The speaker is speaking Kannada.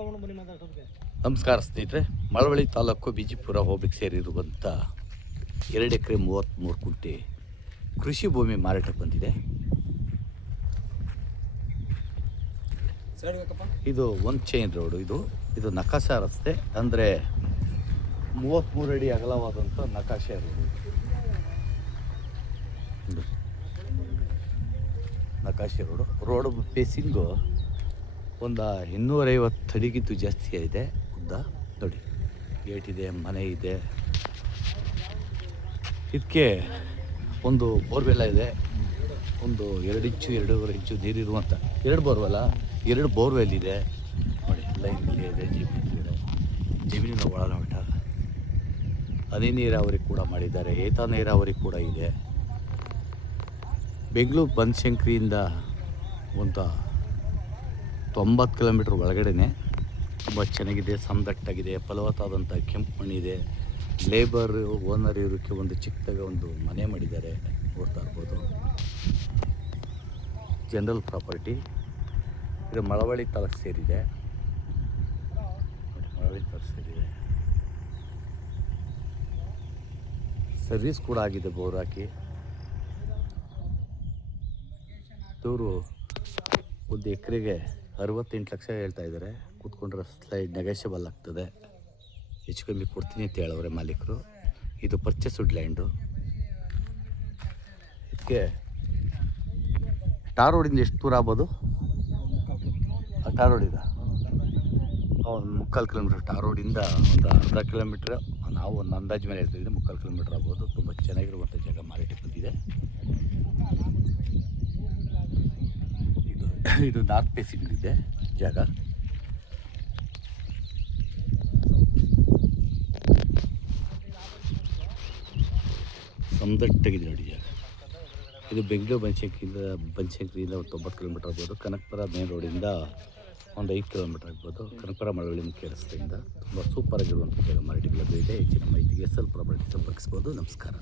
ನಮಸ್ಕಾರ ಸ್ನೇಹಿತರೆ, ಮಳವಳ್ಳಿ ತಾಲೂಕು ಬಿಜಿಪುರ ಹೋಬಳಿಗೆ ಸೇರಿರುವಂಥ 2 ಎಕರೆ 33 ಗುಂಟೆ ಕೃಷಿ ಭೂಮಿ ಮಾರಾಟಕ್ಕೆ ಬಂದಿದೆ. ಇದು ಒಂದು ಚೈನ್ ರೋಡು. ಇದು ನಕಾಶೆ ರಸ್ತೆ, ಅಂದರೆ 33 ಅಡಿ ಅಗಲವಾದಂಥ ನಕಾಶೆ ರೋಡು. ನಕಾಶೆ ರೋಡು ಫೇಸಿಂಗು ಒಂದು 250 ಅಡಿಗಿಂತೂ ಜಾಸ್ತಿ ಇದೆ ಉದ್ದ. ನೋಡಿ, ಗೇಟ್ ಇದೆ, ಮನೆ ಇದೆ. ಇದಕ್ಕೆ ಒಂದು ಬೋರ್ವೆಲ್ಲ ಇದೆ, ಒಂದು 2 ಇಂಚು 2.5 ಇಂಚು ನೀರಿರುವಂಥ 2 ಬೋರ್ವೆಲ್ ಇದೆ. ನೋಡಿ, ಲೈನ್ ಇಲ್ಲಿ ಇದೆ, ಜಮೀನಿನ ಒಳನೋಟ. ಹನಿ ನೀರಾವರಿ ಕೂಡ ಮಾಡಿದ್ದಾರೆ, ಏತ ನೀರಾವರಿ ಕೂಡ ಇದೆ. ಬೆಂಗಳೂರು ಬನಶಂಕರಿಯಿಂದ ಒಂದು 90 ಕಿಲೋಮೀಟ್ರ್ ಒಳಗಡೆನೆ. ತುಂಬ ಚೆನ್ನಾಗಿದೆ, ಸಮದಟ್ಟಾಗಿದೆ, ಫಲವತ್ತಾದಂಥ ಕೆಂಪು ಮಣ್ಣಿದೆ. ಲೇಬರ್ ಓನರ್ ಇರೋಕ್ಕೆ ಒಂದು ಚಿಕ್ಕದಾಗ ಒಂದು ಮನೆ ಮಾಡಿದ್ದಾರೆ, ನೋಡ್ತಾ ಇರ್ಬೋದು. General property. ಇದು ಮಳವಳ್ಳಿ ತಾಲೂಕು ಸೇರಿದೆ. ಮಳವಳ್ಳಿ ತಾಲೂಕು ಸೇರಿದೆ. ಸರ್ವಿಸ್ ಕೂಡ ಆಗಿದೆ ಬೋರ್ ಹಾಕಿ. ಇವರು ಒಂದು ಎಕರೆಗೆ 68 ಲಕ್ಷ ಹೇಳ್ತಾ ಇದ್ದಾರೆ. ಕೂತ್ಕೊಂಡ್ರೆ ಸ್ಲೈಡ್ ನೆಗೋಷಿಯಬಲ್ ಆಗ್ತದೆ, ಹೆಚ್ಚು ಕಮ್ಮಿ ಕೊಡ್ತೀನಿ ಅಂತ ಹೇಳವ್ರೆ ಮಾಲೀಕರು. ಇದು ಪರ್ಚೇಸ್ಡ್ ಲ್ಯಾಂಡು. ಇದಕ್ಕೆ ಟಾರ್ ರೋಡಿಂದ ಎಷ್ಟು ದೂರ ಆಗ್ಬೋದು? ಟಾರ್ ರೋಡಿಂದ ಒಂದು 3/4 ಕಿಲೋಮೀಟ್ರ್. ಟಾರ್ ರೋಡಿಂದ ಒಂದು ಅರ್ಧ ಕಿಲೋಮೀಟ್ರ್, ನಾವು ಒಂದು ಅಂದಾಜು ಮೇಲೆ ಹೇಳ್ತಿದ್ದೀವಿ, 3/4 ಕಿಲೋಮೀಟ್ರ್ ಆಗ್ಬೋದು. ತುಂಬ ಚೆನ್ನಾಗಿರುವಂಥ ಜಾಗ ಮಾರಾಟಕ್ಕೆ ಬಂದಿದೆ. ಇದು ನಾರ್ತ್ ಫೇಸಿಂಗ್ ಇದೆ ಜಾಗ. ಸಮದಟ್ಟಾಗಿದೆ ನೋಡಿ ಜಾಗ. ಇದು ಬೆಂಗಳೂರು ಬನಶಂಕರಿಯಿಂದ ಒಂದು 90 ಕಿಲೋಮೀಟ್ರ್ ಆಗ್ಬೋದು. ಕನಕಪುರ ಮೇನ್ ರೋಡಿಂದ ಒಂದು 5 ಕಿಲೋಮೀಟ್ರ್ ಆಗ್ಬೋದು. ಕನಕಪುರ ಮಳವಳ್ಳಿ ಮುಖ್ಯ ರಸ್ತೆಯಿಂದ ತುಂಬ ಸೂಪರಾಗಿರುವಂಥ ಜಾಗ ಮಾರಾಟಕ್ಕೆ ಲಭ್ಯವಿದೆ. ಹೆಚ್ಚಿನ ಮಾಹಿತಿಗೆ ಸ್ವಲ್ಪ ಸಂಪರ್ಕಿಸ್ಬೋದು. ನಮಸ್ಕಾರ.